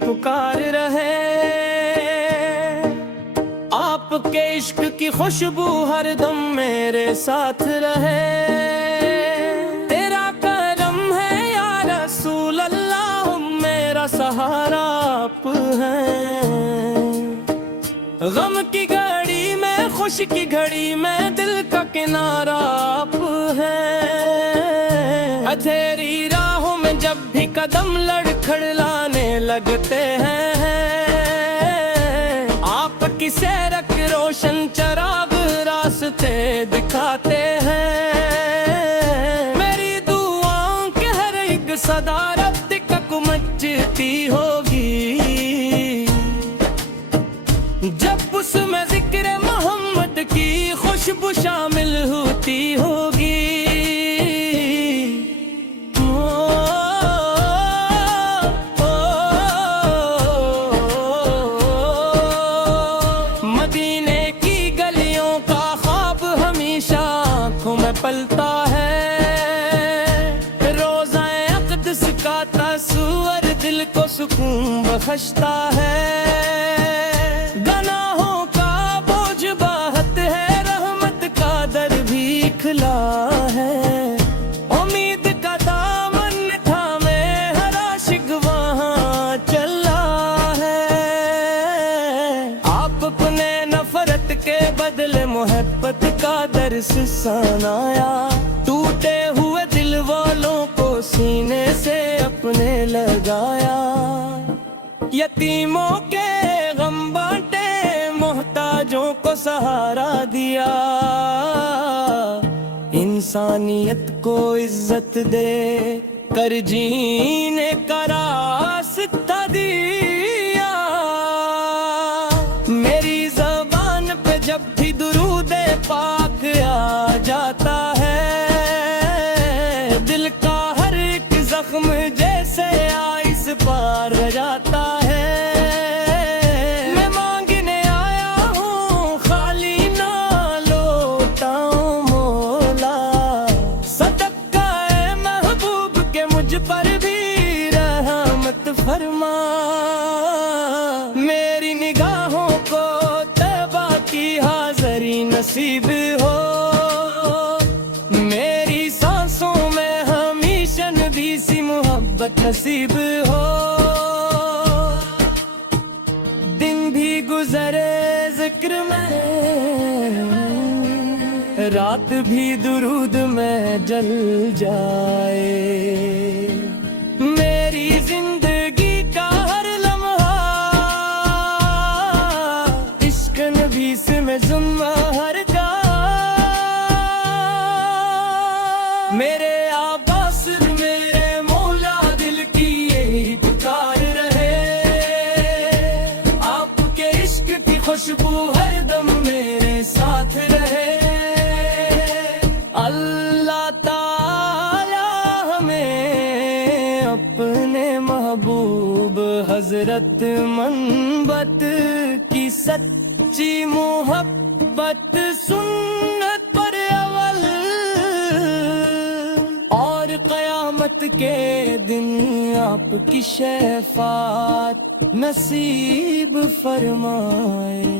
پکار رہے، آپ کے عشق کی خوشبو ہر دم میرے ساتھ رہے، تیرا کرم ہے یا رسول اللہ، میرا سہارا آپ ہیں، غم کی گھڑی میں خوشی کی گھڑی میں دل کا کنارہ آپ ہیں، اندھیری راہوں میں جب بھی قدم لڑکھڑانے لگتے ہیں، آپ کی سیرک روشن چراغ راستے دکھاتے ہیں، میری دعاؤں کے ہر ایک صدا رب تک مچتی ہوگی، جب اس میں ذکر محمد کی خوشبو شامل ہوتی ہوگی، مدینے کی گلیوں کا خواب ہمیشہ آنکھوں میں پلتا ہے، روضہ اقدس کا تصور دل کو سکون بخشتا ہے، گناہوں کا بوجھ بہت ہے، رحمت کا در بھی کھلا ہے، امید کا دامن تھامے ہر عاشق وہاں چلا ہے، آپ اپنے نفرت کے بدلے محبت کا درس سنایا، ٹوٹے ہوئے دل والوں کو سینے سے اپنے لگایا، یتیموں کے غم بانٹے، محتاجوں کو سہارا دیا، انسانیت کو عزت دے کر جینے کا راستہ دیا، میری زبان پہ جب بھی درود پاک آ جاتا ہے، دل کا ہر ایک زخم جیسے آئس پار جاتا ہے، میں مانگنے آیا ہوں خالی نہ لوٹاؤں مولا، صدقہ اے محبوب کے مجھ پر بھی رحمت فرما، میری نگاہوں کو طیبہ کی حاضری نصیب ہو، میری سانسوں میں ہمیشہ نبی سی محبت نصیب ہو، دن بھی گزرے ذکر میں، رات بھی درود میں جل جائے، میری زندگی کا ہر لمحہ عشق نبی سے میں ہر کا، میرے عباس میرے مولا دل کی یہی پکار رہے، آپ کے عشق کی خوشبو ہر دم میرے ساتھ رہے، اللہ تعالی ہمیں اپنے محبوب حضرت منبت کی سچی محبت سنت پر اول اور قیامت کے دن آپ کی شفاعت نصیب فرمائے۔